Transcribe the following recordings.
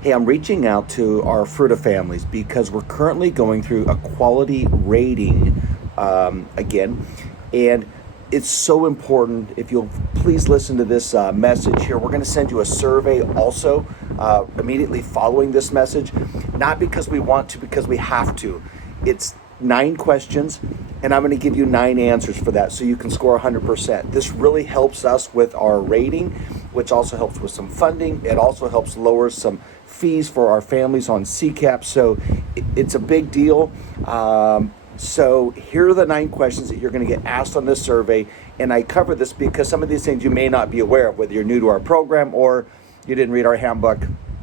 Hey, I'm reaching out to our Fruita families because we're currently going through a quality rating again. And it's so important. If you'll please listen to this message here, we're going to send you a survey also immediately following this message. Not because we want to, because we have to. It's 9 questions, and I'm going to give you 9 answers for that so you can score 100%. This really helps us with our rating, which also helps with some funding. It also helps lower some fees for our families on CCAP. So it's a big deal. So here are the 9 questions that you're going to get asked on this survey. And I cover this because some of these things you may not be aware of, whether you're new to our program or you didn't read our handbook.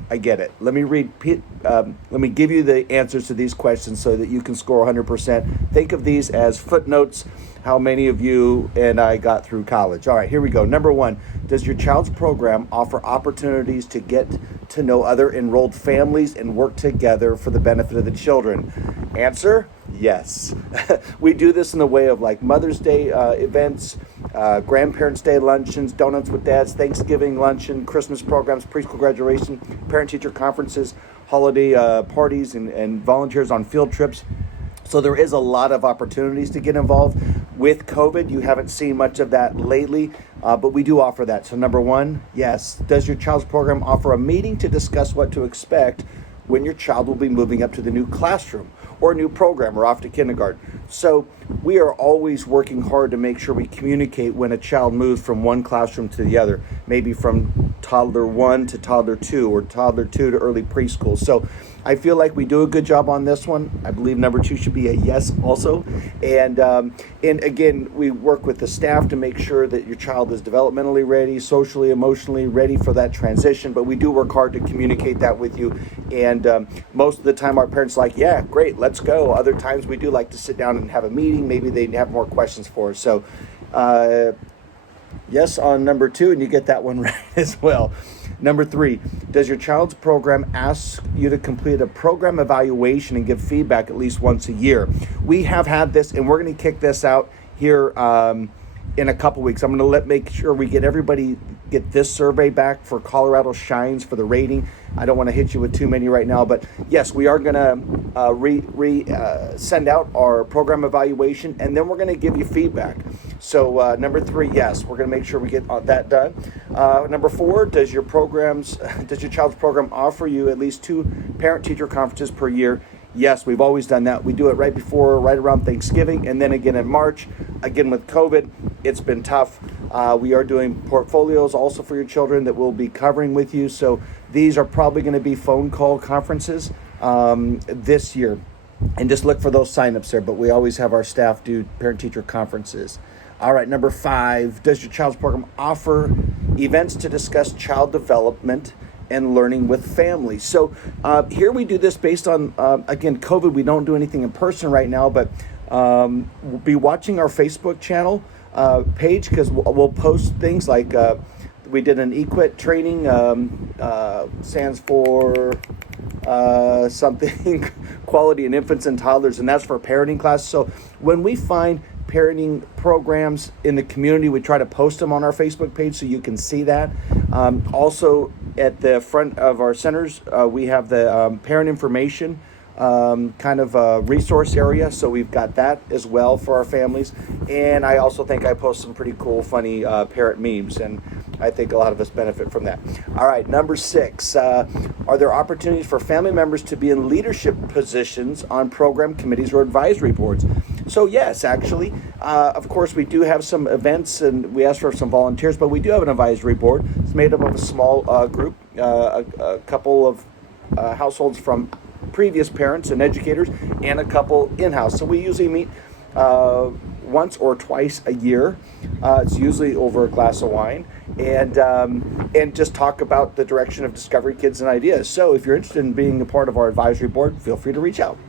I get it. Let me give you the answers to these questions so that you can score 100%. Think of these as footnotes, how many of you and I got through college. All right, here we go. Number 1, does your child's program offer opportunities to get to know other enrolled families and work together for the benefit of the children? Answer, yes. We do this in the way of like Mother's Day events, Grandparents' Day luncheons, Donuts with Dads, Thanksgiving luncheon, Christmas programs, preschool graduation, parent-teacher conferences, holiday parties, and volunteers on field trips. So there is a lot of opportunities to get involved. With COVID, you haven't seen much of that lately, but we do offer that. So number 1, yes. Does your child's program offer a meeting to discuss what to expect when your child will be moving up to the new classroom or a new program or off to kindergarten? So we are always working hard to make sure we communicate when a child moves from one classroom to the other, maybe from toddler 1 to toddler 2 or toddler 2 to early preschool. So I feel like we do a good job on this one. I believe number 2 should be a yes also. And again, we work with the staff to make sure that your child is developmentally ready, socially, emotionally ready for that transition. But we do work hard to communicate that with you. And most of the time our parents are like, yeah, great, let's go. Other times we do like to sit down and have a meeting. Maybe they have more questions for us. So yes on number 2, and you get that one right as well. Number 3, does your child's program ask you to complete a program evaluation and give feedback at least once a year? We have had this, and we're going to kick this out here in a couple weeks. I'm going to make sure we get this survey back for Colorado Shines for the rating. I don't want to hit you with too many right now, but yes, we are going to send out our program evaluation, and then we're going to give you feedback. So number 3, yes, we're going to make sure we get that done. Number 4, does your child's program offer you at least 2 parent-teacher conferences per year? Yes, we've always done that. We do it right around Thanksgiving, and then again in March. Again, with COVID, it's been tough. We are doing portfolios also for your children that we'll be covering with you. So these are probably going to be phone call conferences this year. And just look for those signups there. But we always have our staff do parent-teacher conferences. All right, number 5, does your child's program offer events to discuss child development and learning with families? So here we do this based on, again, COVID. We don't do anything in person right now, but we'll be watching our Facebook channel page, because we'll post things like we did an EQUIT training, stands for something, quality in infants and toddlers, and that's for parenting class. So when we find parenting programs in the community, we try to post them on our Facebook page so you can see that. Also, at the front of our centers, we have the parent information kind of resource area. So we've got that as well for our families. And I also think I post some pretty cool, funny parent memes, and I think a lot of us benefit from that. All right, number 6, are there opportunities for family members to be in leadership positions on program committees or advisory boards? So yes, actually, of course, we do have some events, and we ask for some volunteers, but we do have an advisory board. It's made up of a small group, a couple of households from previous parents and educators, and a couple in-house. So we usually meet once or twice a year. It's usually over a glass of wine, and just talk about the direction of Discovery Kids and Ideas. So if you're interested in being a part of our advisory board, feel free to reach out.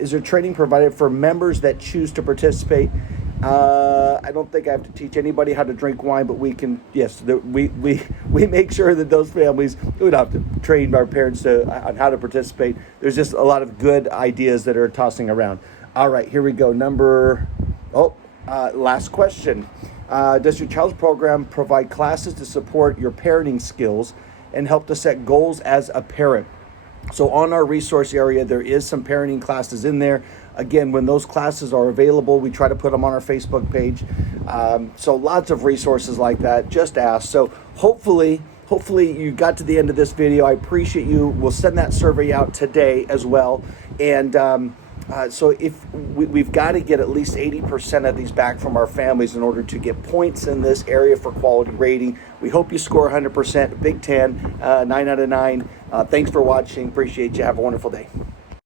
Is there training provided for members that choose to participate? I don't think I have to teach anybody how to drink wine, but we can, yes, we make sure that those families, we don't have to train our parents on how to participate. There's just a lot of good ideas that are tossing around. All right, here we go. Last question. Does your child's program provide classes to support your parenting skills and help to set goals as a parent. So on our resource area, there is some parenting classes in there. Again, when those classes are available, we try to put them on our Facebook page. So lots of resources like that. Just ask. So hopefully you got to the end of this video. I appreciate you. We'll send that survey out today as well. And so if we've got to get at least 80% of these back from our families in order to get points in this area for quality rating. We hope you score 100%. Big 10, 9 out of 9. Thanks for watching. Appreciate you. Have a wonderful day.